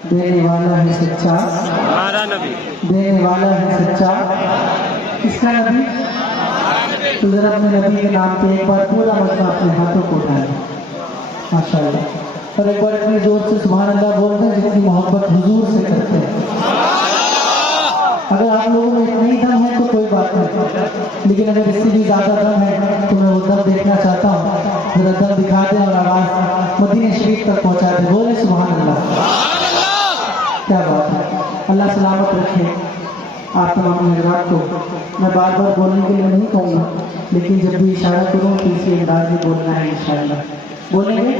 देने वाला है सच्चा, हमारा नबी। देने वाला है सच्चा। किसका नबी? तो जरा अपने नबी के नाम पे एक बार पूरा मजमा अपने हाथों को उठाएं। माशाअल्लाह। और एक बार इतने जोर से सुभान अल्लाह बोलते हैं जितनी मोहब्बत हुजूर से करते हैं। अगर आप लोगों में इतना ही दम है तो कोई बात नहीं, लेकिन अगर इससे भी ज्यादा दम है तो मैं वो दम देखना चाहता हूँ। जरा दम दिखा दें और आवाज मदीने शरीफ तक पहुंचा दें। बोले सुभान अल्लाह। क्या बात है। अल्लाह सलामत रखे आप तमाम मेहरबान को। मैं बार बार बोलने के लिए नहीं कहूँगा, लेकिन जब भी इशारा करूँ तो इसी अंदाज में बोलना है इंशाअल्लाह। बोलेंगे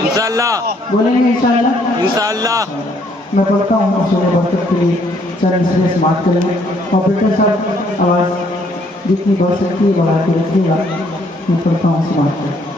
इंशाअल्लाह, बोलेंगे इंशाअल्लाह इंशाअल्लाह। मैं पढ़ता हूँ सुबह बरकत के लिए चरण से समाप्त करेंगे। ऑपरेटर साहब आवाज़ जितनी बढ़ सकती है बढ़ा के रखिएगा। मैं पढ़ता हूँ समाप्त करें।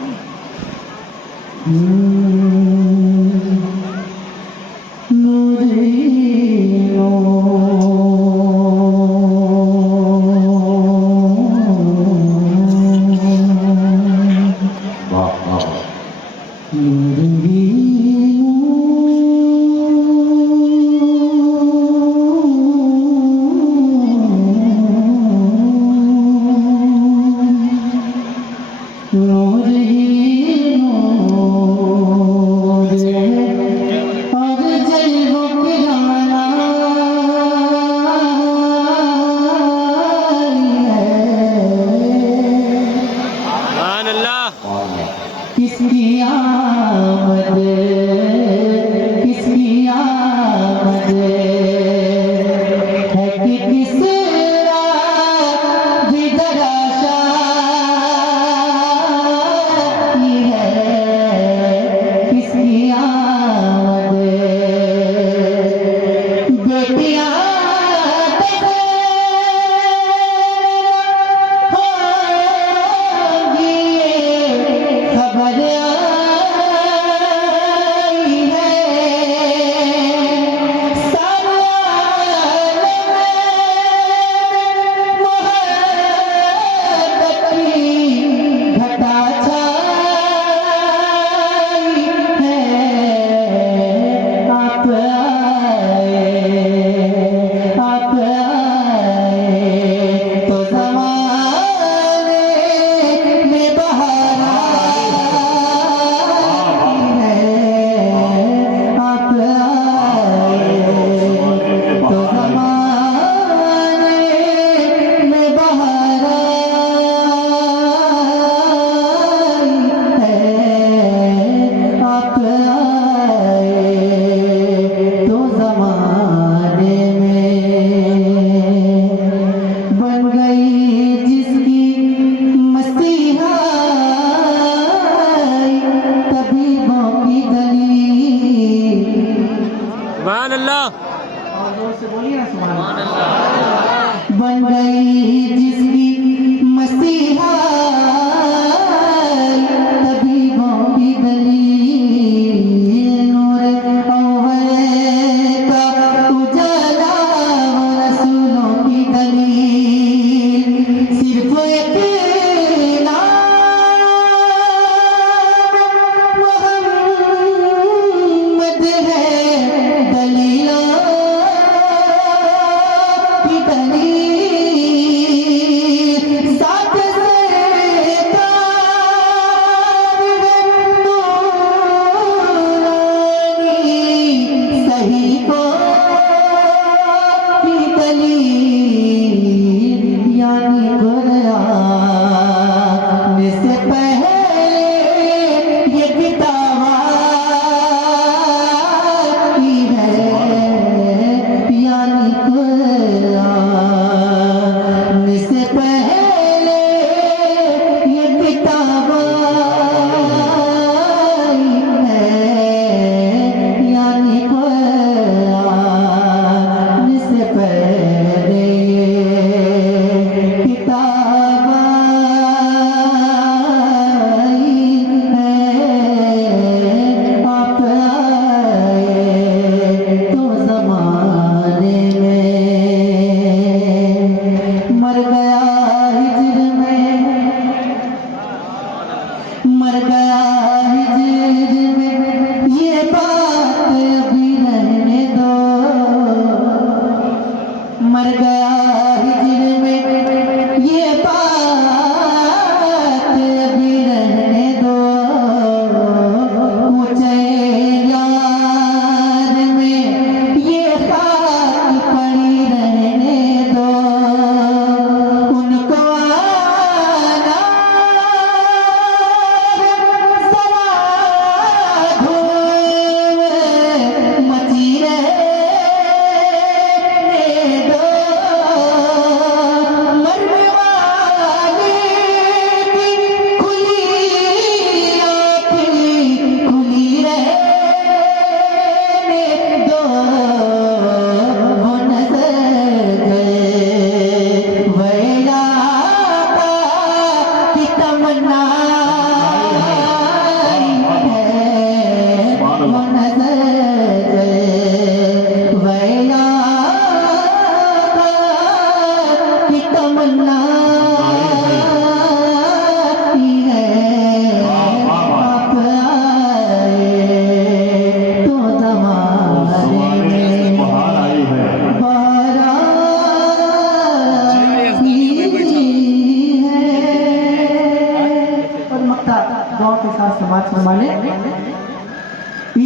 बन गई जिसकी मसीहा तबीबों की दलील, नूर अव्वल का उजाला रसूलों की दलील, सिर्फ एक नाम मोहम्मद है दलीलों की दलील।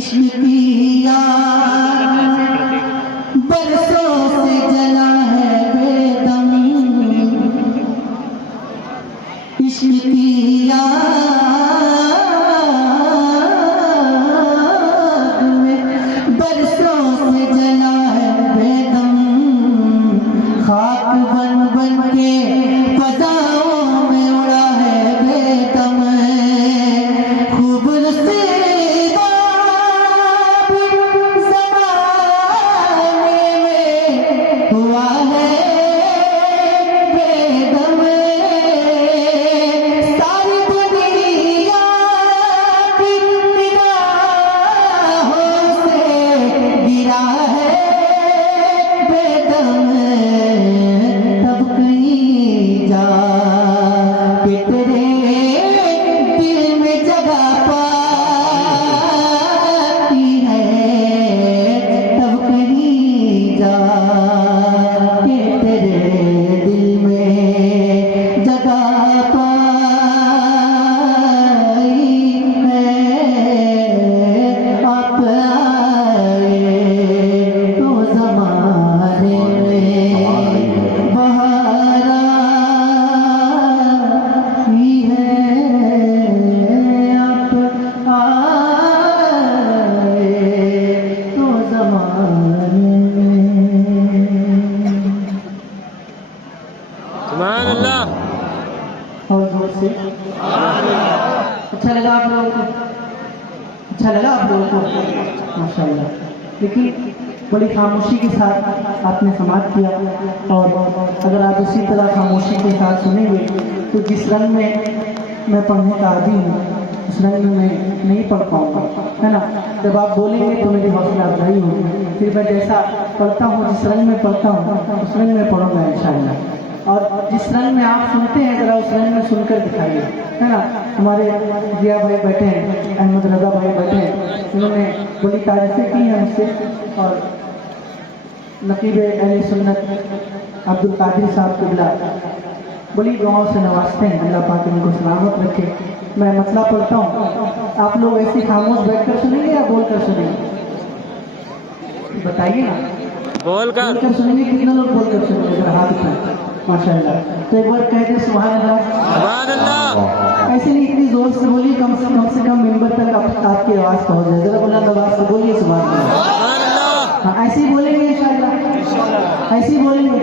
इश्क की आग बरसों से जला है बेदम, इश्क की आग में बरसों से जला है बेदम, खाक बन बन के फजाओं में उड़ा है बेदम, खूब रसीदा ज़माने में हुआ है बेदम, सारी दुनिया की निगाहों से गिरा है बेदम, तब कहीं जा के तेरे दिल में जगह पाती है, तब कहीं जा के तेरे दिल में जगह पाई है, आप आए तो ज़माने में बहार आई है, आप आए तो ज़माने में। सुभान अल्लाह। और जोर से अच्छा लगा आप लोगों को? अच्छा लगा आप लोगों को? माशाल्लाह। लेकिन बड़ी खामोशी के साथ आपने समाप्त किया, और अगर आप इसी तरह खामोशी के साथ सुनेंगे तो जिस रंग में मैं पढ़ने का आदी हूँ उस रंग में मैं नहीं पढ़ पाऊँगा, है ना। जब आप बोलेंगे तो मेरी हौसला अफजाई होगी, फिर मैं जैसा पढ़ता हूँ, जिस रंग में पढ़ता हूँ उस रंग में पढ़ूँगा इंशाअल्लाह। और जिस रंग में आप सुनते हैं जरा उस रंग में सुनकर दिखाइए, है ना। हमारे जिया भाई बैठे हैं, अहमद रजा भाई बैठे हैं, उन्होंने बड़ी तारीफें की हैं मुझसे, और नकीब अहले सुन्नत अब्दुल कादिर साहब किबला बड़ी दुआओं से नवाजते हैं, अल्लाह पाक उनको सलामत रखे। मैं मसला पढ़ता हूँ, आप लोग ऐसे खामोश बैठकर सुनेंगे या बोलकर सुनेंगे? बताइए ना, बोल कर बोलकर सुनेंगे? कितने लोग बोलकर सुनेंगे? जरा हाथ उठाएं। माशाल्लाह। तो एक बार कह दें सुभान अल्लाह। सुभान अल्लाह। ऐसे नहीं, इतनी जोर से बोलिए, कम से कम मिंबर तक आपकी आवाज़ पहुँच जाए। जरा बुलंद आवाज़ से बोलिए सुभान अल्लाह। सुभान अल्लाह। हाँ, ऐसे ही बोलेंगे इंशाअल्लाह, ऐसे ही बोलेंगे।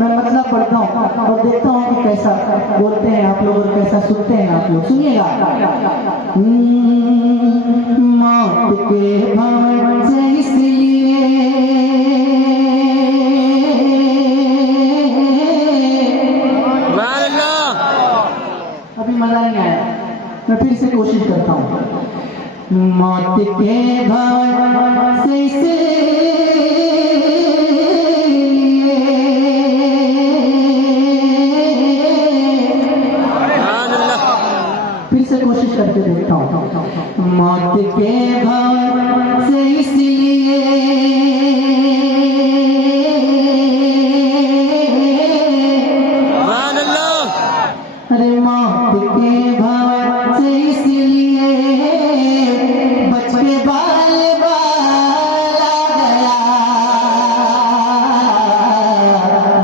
मैं मतलब पढ़ता हूँ और देखता हूँ कि कैसा बोलते हैं आप लोग और कैसा सुनते हैं आप लोग। सुनिएगा। मौत के भाव से इसलिए सुभान अल्लाह। अभी मजा नहीं आया, मैं फिर से कोशिश करता हूँ। मौत के भाव से इसलिए सुभान अल्लाह। फिर से कोशिश करके देखता हूँ। मौत के भाव से इसलिए सुभान अल्लाह। अरे मौत के भाव से इसलिए बच के बाल बाल आ गया,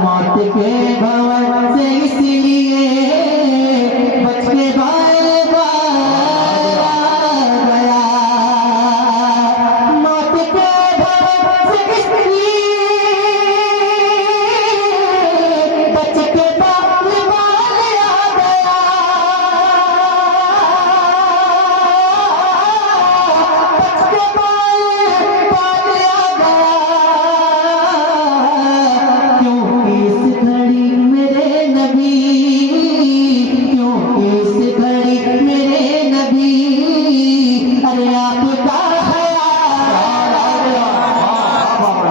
मौत के भाव से इसलिए बच के बाल बाल आ गया, मौत के भाव से इसलिए बच के बाल बाल आ गया, बच के बाल बाल आ गया, क्योंकि इस घड़ी मेरे नबी, क्योंकि इस घड़ी मेरे नबी, अरे आपका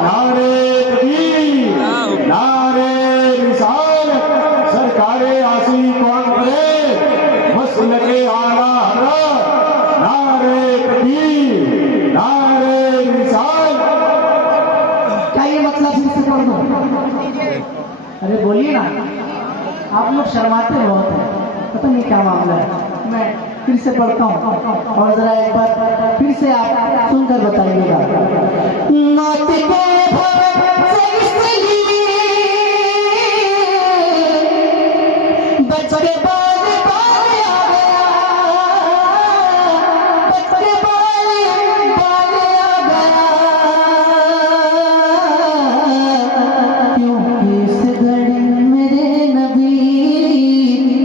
नारे तकबीर, नारे रिसालत, सरकारे आसी कौन करे, मसलके आला हज़रत, नारे तकबीर, नारे रिसालत। क्या ये मतलब फिर से पढ़ दो? अरे बोलिए ना, आप लोग शर्माते बहुत हैं, पता नहीं क्या मामला है। मैं फिर से पढ़ता हूँ और जरा एक बार फिर से आप सुनकर बताइएगा। मौत के भव से इसलिए बच के बाल बाल आ गया, बच के बाल बाल आ गया, क्योंकि इस घड़ी मेरे नबी,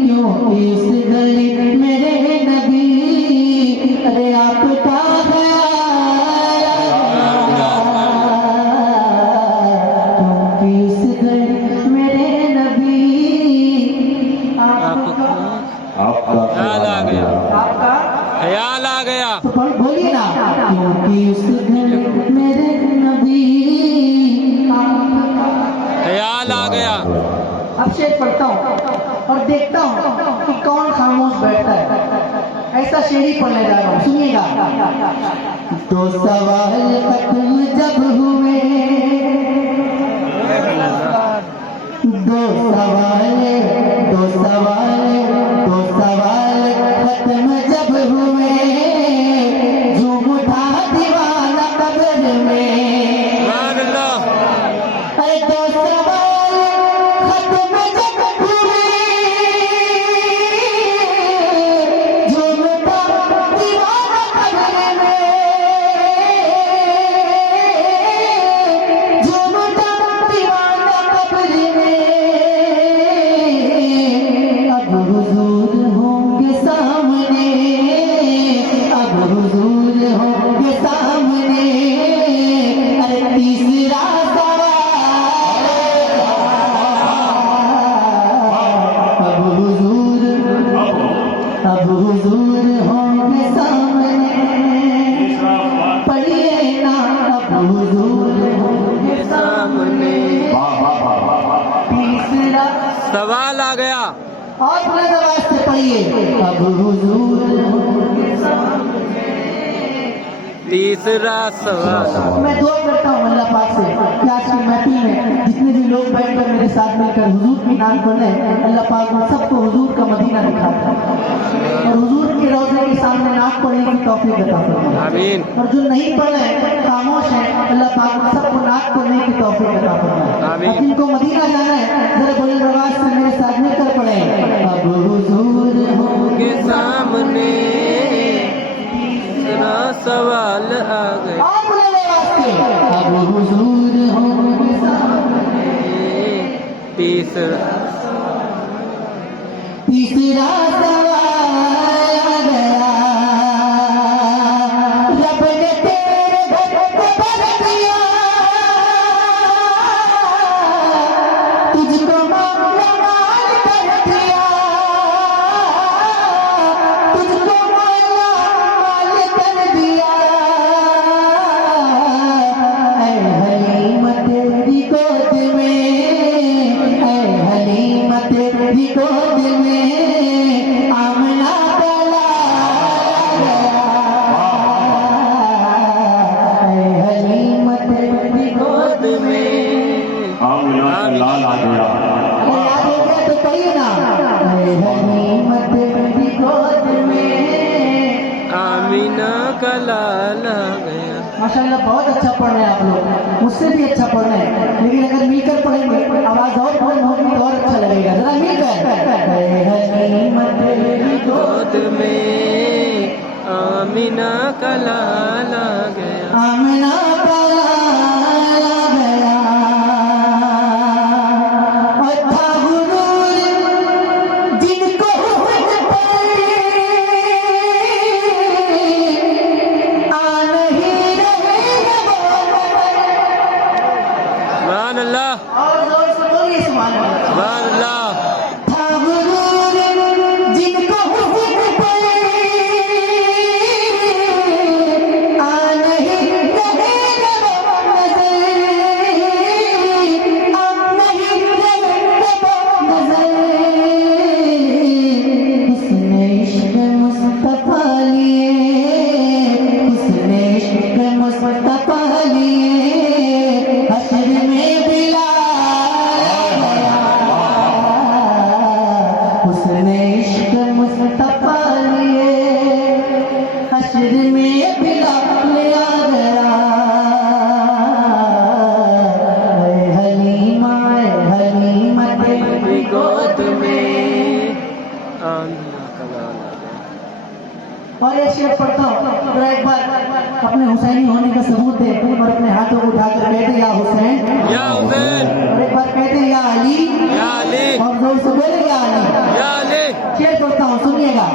क्योंकि इस घड़ी मेरे नबी, अरे आपका गया, क्योंकि इस घड़ी मेरे नबी आपका ख्याल आ गया, आपका ख्याल आ गया। तो बोलिए ना, क्योंकि इस घड़ी मेरे नबी आपका। ख्याल आ गया। अब शेर पढ़ता हूँ और देखता हूँ कि कौन खामोश बैठता है। ऐसा शेर ही पढ़ने जा रहा हूँ, सुनिएगा। दो सवाल खत्म जब हुए, दो सवाल, दो सवाल, दो सवाल खत्म जब हुए, झूम उठा दीवाना कब्र में। सुभान अल्लाह। अरे दो सवाल खत्म जब हुए, झूम उठा दीवाना कब्र में, झूम उठा दीवाना कब्र में। अब हुजूर होंगे सामने, अब हुजूर होंगे सामने, अरे तीसरा सवाल, अब हुजूर होंगे सामने, पढ़िए ना, अब हुजूर होंगे सामने, तीसरा सवाल आ गया। और बुलंद आवाज से पढ़िए, अब हुजूर होंगे सामने। तीसरा सवाल। मैं दुआ करता हूँ अल्लाह पाक से कि आज की महफिल में जितने भी लोग बैठकर मेरे साथ मिलकर हुजूर की नाम पढ़ रहे हैं, अल्लाह पाक उन सबको हुजूर का मदीना दिखाता है और हुजूर के रोज़े के सामने नाम पढ़ने की तौफीक अता फरमाए। आमीन। और जो नहीं पढ़ रहे हैं, खामोश हैं, अल्लाह पाक उन सबको नाम पढ़ने की तौफीक अता फरमाए। आमीन। अब जिनको मदीना जाना है, जरा बुलंद आवाज से मेरे साथ मिलकर पढ़े, अब हुजूर के सामने तीसरा सवाल आ गया। और बुलंद आवाज से, अब हुजूर होंगे सामने, तीसरा तीसरा सवाल आ गया, रब ने तेरे घर को भर दिया, तुझको माला माल कर दिया, तुझको माला माल कर दिया, ऐ हलीमा तेरी गोद में, ऐ हलीमा तेरी गोद में, आमना का लाल गया, ऐ हलीमा तेरी गोद में। आमीना का लाल आ गया। अरे याद हो गया तो कहिए ना, ऐ हलीमा तेरी गोद में। आमीना का लाल आ गया। माशाल्लाह बहुत अच्छा पढ़ रहे हैं आप लोग, मुझसे भी अच्छा पढ़ रहे हैं, लेकिन अगर मिलकर पढ़ेंगे आवाज और बुलंद होगी तो और अच्छा लगेगा। जरा मिलकर, ऐ हलीमा तेरी गोद में आमीना का लाल आ गया। आमना का लाल आ गया, अच्छा गुरूर जिनको हुज पड़े, आ नहीं रहे वो नजर। सुभान अल्लाह। और जोर से बोलिए सुभान अल्लाह। सुभान अल्लाह। था गुरूर जिनको हुज पड़े, आ नहीं रहे वो नजर, आ नहीं रहे वो नजर। हुस्न इश्क मुस्तफा लिए, हुस्न इश्क मुस्तफा लिए, हश्र में बिलाल अपने हुसैनी होने का सबूत दे और अपने हाथों को उठाकर कहते या हुसैन, या हुसैन, और एक बार कहते या अली, या अली, और जोर से बोले या अली। या अली। शेर करता हूँ, सुनिएगा।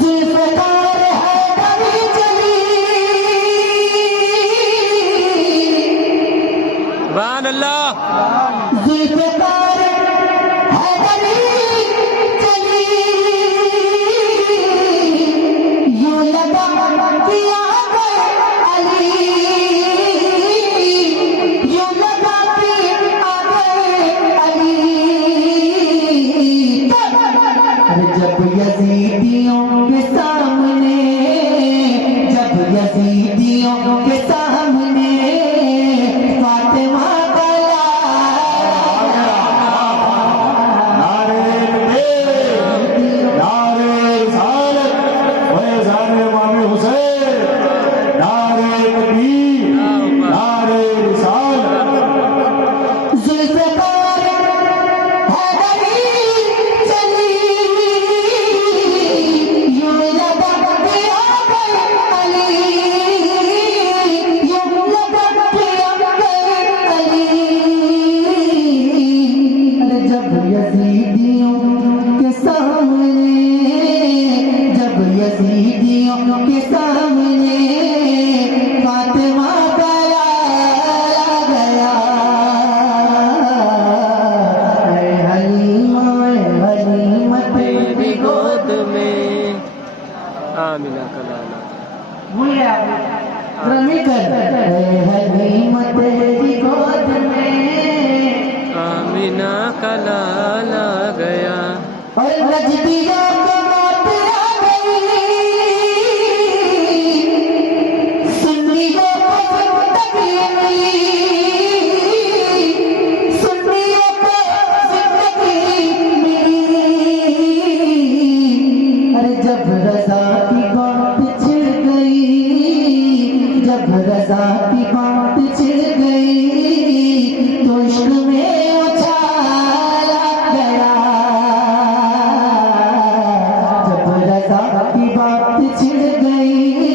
जुल्फ़कार हैदरी चली, सुभान अल्लाह। जुल्फ़कार हैदरी चली, यूं लगा कि आ गए अली, यूं लगा कि आ गए अली। अरे जब यजीदियों के सामने, जब यजीदियों के सामने फातिमा का नारे तकबीर, नारे रिसालत, फैज़ान इमाम हुसैन, नारे तकबीर, नारे रिसालत। जुल्फ़कार हैदरी चली, यूं लगा कि आ गए अली, यूं लगा कि आ गए अली। अरे जब यजीदियों के सामने, जब यजीदियों के सामने फातिमा का लाया गया, ऐ हलीमा, ऐ हलीमा तेरी गोद में आमिना का लाला। भूलिए आप जरा मिलकर, ऐ हलीमा तेरी गोद में, आमिना का लाला गया। और नजदियों को मौत आ गई, सुन्नियों को जिंदगी मिली, सुन्नियों को जिंदगी मिली। अरे जब रज़ा की बात छिड़ गई, जब रज़ा की बात छिड़ गई, तो इश्क में उछाला गया। जब रज़ा की बात छिड़ गई,